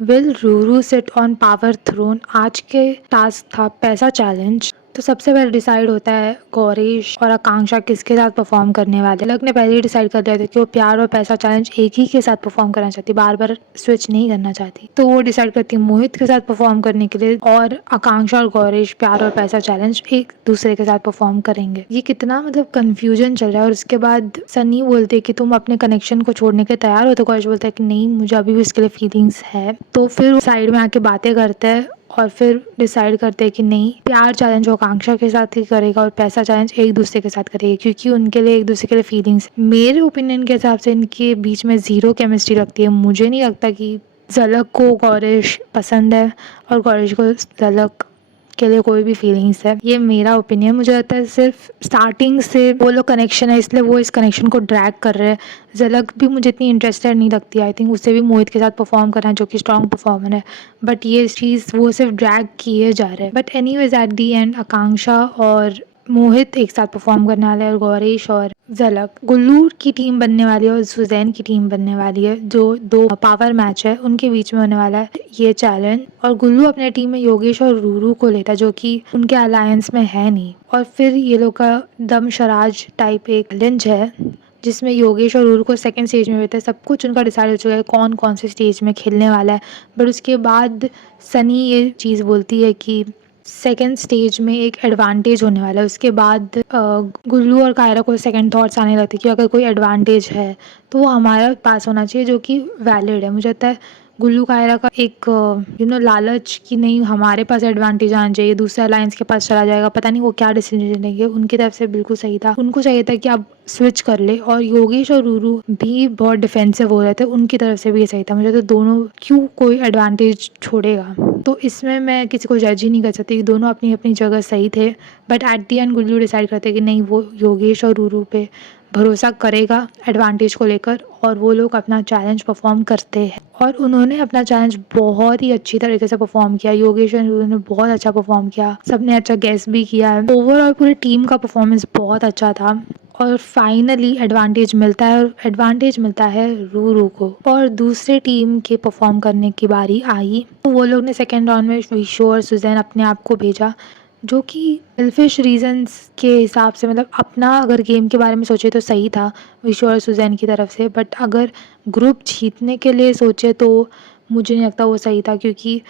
Will Ruru sit on power throne. आज के task था पैसा चैलेंज। तो सबसे पहले डिसाइड होता है गौरीश और आकांक्षा किसके साथ परफॉर्म करने वाले। अलग ने पहले ही डिसाइड कर दिया था कि वो प्यार और पैसा चैलेंज एक ही के साथ परफॉर्म करना चाहती, बार बार स्विच नहीं करना चाहती। तो वो डिसाइड करती है मोहित के साथ परफॉर्म करने के लिए, और आकांक्षा और गौरीश प्यार और पैसा चैलेंज एक दूसरे के साथ परफॉर्म करेंगे। ये कितना मतलब कंफ्यूजन चल रहा है। और उसके बाद सनी बोलते कि तुम अपने कनेक्शन को छोड़ने के लिए तैयार हो, तो गौरीश बोलता है कि नहीं, मुझे अभी भी उसके लिए फीलिंग्स है। तो फिर साइड में आके बातें करते हैं और फिर डिसाइड करते हैं कि नहीं, प्यार चैलेंज वो आकांक्षा के साथ ही करेगा और पैसा चैलेंज एक दूसरे के साथ करेगा, क्योंकि उनके लिए एक दूसरे के लिए फीलिंग्स। मेरे ओपिनियन के हिसाब से इनके बीच में ज़ीरो केमिस्ट्री लगती है। मुझे नहीं लगता कि झलक को गौरीश पसंद है और गौरीश को झलक के लिए कोई भी फीलिंग्स है। ये मेरा ओपिनियन। मुझे लगता है सिर्फ स्टार्टिंग से वो लोग कनेक्शन है, इसलिए वो इस कनेक्शन को ड्रैग कर रहे हैं। झलक भी मुझे इतनी इंटरेस्टेड नहीं लगती। आई थिंक उसे भी मोहित के साथ परफॉर्म करना है, जो कि स्ट्रॉन्ग परफॉर्मर है, बट ये चीज़ वो सिर्फ ड्रैग किए जा रहे हैं। But anyways at the end Akanksha और मोहित एक साथ परफॉर्म करने वाले हैं, और गौरीश और झलक। गुल्लू की टीम बनने वाली है और सुजैन की टीम बनने वाली है, जो दो पावर मैच है उनके बीच में होने वाला है ये चैलेंज। और गुल्लू अपने टीम में योगेश और रूरू को लेता है, जो कि उनके अलायंस में है नहीं। और फिर ये लोग का दम शराज टाइप एक चैलेंज है, जिसमें योगेश और रूरू को सेकंड स्टेज में रहता है। सब कुछ उनका डिसाइड हो चुका है कौन कौन से स्टेज में खेलने वाला है। बट उसके बाद सनी ये चीज़ बोलती है कि सेकेंड स्टेज में एक एडवांटेज होने वाला है। उसके बाद गुल्लू और कायरा को सेकंड थॉट्स आने लगते हैं कि अगर कोई एडवांटेज है तो वो हमारे पास होना चाहिए, जो कि वैलिड है। मुझे लगता है गुल्लू कायरा का एक लालच कि नहीं, हमारे पास एडवांटेज आना चाहिए, दूसरे अलायंस के पास चला जाएगा, पता नहीं वो क्या डिसीजन लेंगे। उनकी तरफ से बिल्कुल सही था, उनको चाहिए था कि आप स्विच कर ले। और योगेश और रूरू भी बहुत डिफेंसिव हो रहे थे, उनकी तरफ से भी ये सही था। मुझे तो दोनों क्यों कोई एडवांटेज छोड़ेगा। तो इसमें मैं किसी को जज ही नहीं कर सकती, दोनों अपनी अपनी जगह सही थे। But at the and Gullu decide करते कि नहीं, वो योगेश और रूरू पे भरोसा करेगा एडवांटेज को लेकर, और वो लोग अपना चैलेंज परफॉर्म करते हैं। और उन्होंने अपना चैलेंज बहुत ही अच्छी तरीके से परफॉर्म किया। योगेश और रूरू ने बहुत अच्छा परफॉर्म किया, सबने अच्छा गेस भी किया है। ओवरऑल पूरी टीम का परफॉर्मेंस बहुत अच्छा था। और फाइनली एडवांटेज मिलता है, और एडवांटेज मिलता है रूरू को। और दूसरे टीम के परफॉर्म करने की बारी आई, तो वो लोग ने सेकेंड राउंड में विशु और सुजैन अपने आप को भेजा, जो कि सेल्फिश रीजंस के हिसाब से, मतलब अपना अगर गेम के बारे में सोचे तो सही था विशु और सुजैन की तरफ से। बट अगर ग्रुप जीतने के लिए सोचे तो मुझे नहीं लगता वो सही था, क्योंकि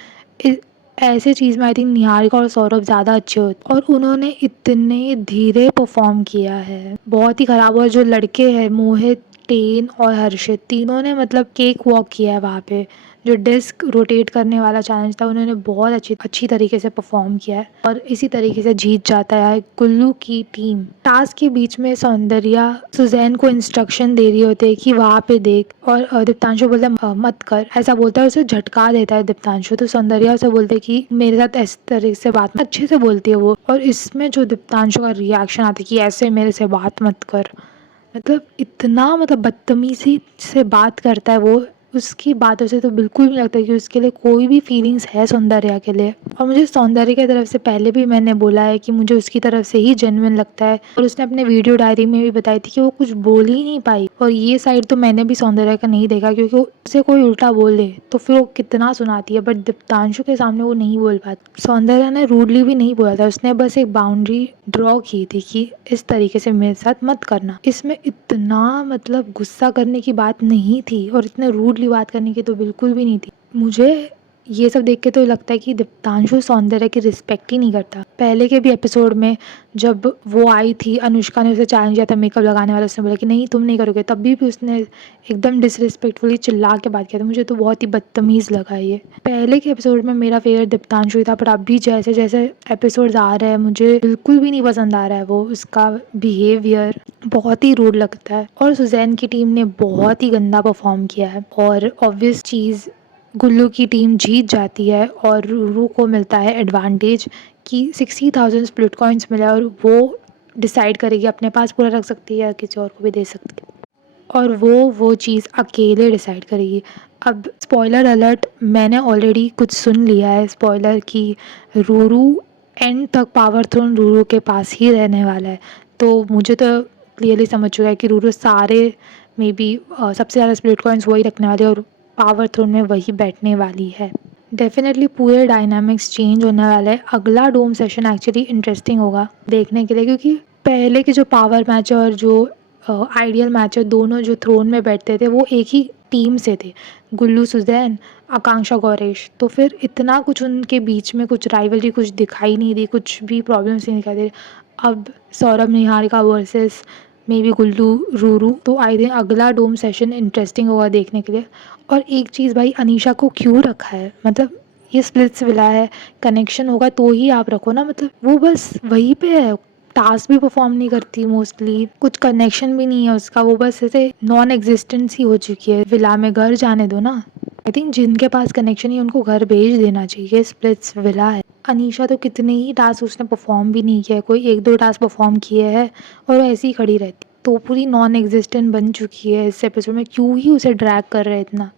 ऐसे चीज़ में आई थिंक निहारिका और सौरभ ज़्यादा अच्छे होते, और उन्होंने इतने धीरे परफॉर्म किया है, बहुत ही ख़राब। और जो लड़के हैं मोहित, टेन और हर्षित, तीनों ने मतलब केक वॉक किया है वहाँ पे। जो डिस्क रोटेट करने वाला चैलेंज था, उन्होंने बहुत अच्छी तरीके से परफॉर्म किया है, और इसी तरीके से जीत जाता है कुल्लू की टीम। टास्क के बीच में सौंदर्या सुजैन को इंस्ट्रक्शन दे रही होती है कि वहाँ पे देख, और दीप्तांशु बोलता है मत कर, ऐसा बोलता है, उसे झटका देता है दीप्तांशु। तो सौंदर्या उसे बोलते है कि मेरे साथ इस तरीके से बात, अच्छे से बोलती है वो। और इसमें जो दीप्तांशु का रिएक्शन आता है कि ऐसे मेरे से बात मत कर, मतलब इतना मतलब बदतमीजी से बात करता है वो। उसकी बातों से तो बिल्कुल नहीं लगता कि उसके लिए कोई भी फीलिंग्स है सौंदर्या के लिए। और मुझे सौंदर्या की तरफ से पहले भी मैंने बोला है कि मुझे उसकी तरफ से ही जेन्युइन लगता है, और उसने अपने वीडियो डायरी में भी बताई थी कि वो कुछ बोल ही नहीं पाई। और ये साइड तो मैंने भी सौंदर्या का नहीं देखा, क्योंकि उसे कोई उल्टा बोल दे तो फिर वो कितना सुनाती है, बट दीप्तांशु के सामने वो नहीं बोल पाती। सौंदर्या ने रूडली भी नहीं बोला था, उसने बस एक बाउंड्री ड्रॉ की थी कि इस तरीके से मेरे साथ मत करना। इसमें इतना मतलब गुस्सा करने की बात नहीं थी, और इतने रूडली बात करने की तो बिल्कुल भी नहीं थी। मुझे ये सब देख के तो लगता है कि दीप्तांशु सौंदर्या की रिस्पेक्ट ही नहीं करता। पहले के भी एपिसोड में जब वो आई थी, अनुष्का ने उसे चैलेंज किया था मेकअप लगाने वाला, उसने बोला कि नहीं तुम नहीं करोगे, तब भी उसने एकदम डिसरिस्पेक्टफुली चिल्ला के बात किया था। मुझे तो बहुत ही बदतमीज़ लगा ये। पहले के एपिसोड में मेरा फेवरेट दीप्तांशु ही था, पर अभी जैसे जैसे एपिसोड्स आ रहे हैं मुझे बिल्कुल भी नहीं पसंद आ रहा है वो। उसका बिहेवियर बहुत ही रूड लगता है। और सुजैन की टीम ने बहुत ही गंदा परफॉर्म किया है, और ऑब्वियस चीज़ गुल्लू की टीम जीत जाती है, और रूरू को मिलता है एडवांटेज कि 60,000 स्प्लिट कॉइन्स मिला, और वो डिसाइड करेगी अपने पास पूरा रख सकती है या किसी और को भी दे सकती है, और वो चीज़ अकेले डिसाइड करेगी। अब स्पॉइलर अलर्ट, मैंने ऑलरेडी कुछ सुन लिया है स्पॉइलर कि रूरू एंड तक पावर थ्रोन रूरू के पास ही रहने वाला है। तो मुझे तो क्लियरली समझ चुका है कि रूरू सारे मे बी सबसे ज़्यादा स्प्लिट कॉइन्स वही रखने वाले हैं, और पावर थ्रोन में वही बैठने वाली है। डेफिनेटली पूरे डायनामिक्स चेंज होने वाले हैं। अगला डोम सेशन एक्चुअली इंटरेस्टिंग होगा देखने के लिए, क्योंकि पहले के जो पावर मैच और जो आइडियल मैच है, दोनों जो थ्रोन में बैठते थे वो एक ही टीम से थे, गुल्लू सुजैन, आकांक्षा गौरेश। तो फिर इतना कुछ उनके बीच में कुछ राइवलरी कुछ दिखाई नहीं दी, कुछ भी प्रॉब्लम्स नहीं दिखाई दे। अब Saurabh Niharika versus maybe Gullu Ruru, तो आई थिंक अगला डोम सेशन इंटरेस्टिंग होगा देखने के लिए। और एक चीज़ भाई, अनीशा को क्यों रखा है? मतलब ये स्प्लिट्स विला है, कनेक्शन होगा तो ही आप रखो ना। मतलब वो बस वहीं पे है, टास्क भी परफॉर्म नहीं करती मोस्टली, कुछ कनेक्शन भी नहीं है उसका, वो बस ऐसे नॉन एग्जिस्टेंस ही हो चुकी है। विला में घर जाने दो ना। आई थिंक जिनके पास कनेक्शन ही उनको घर भेज देना चाहिए। स्प्लिट्स विला है। अनीशा तो कितने ही टास्क उसने परफॉर्म भी नहीं किया है, कोई 1-2 टास्क परफॉर्म किए हैं और वो ऐसी ही खड़ी रहती, तो पूरी नॉन एग्जिस्टेंट बन चुकी है इस एपिसोड में। क्यों ही उसे ड्रैग कर रहे हैं इतना।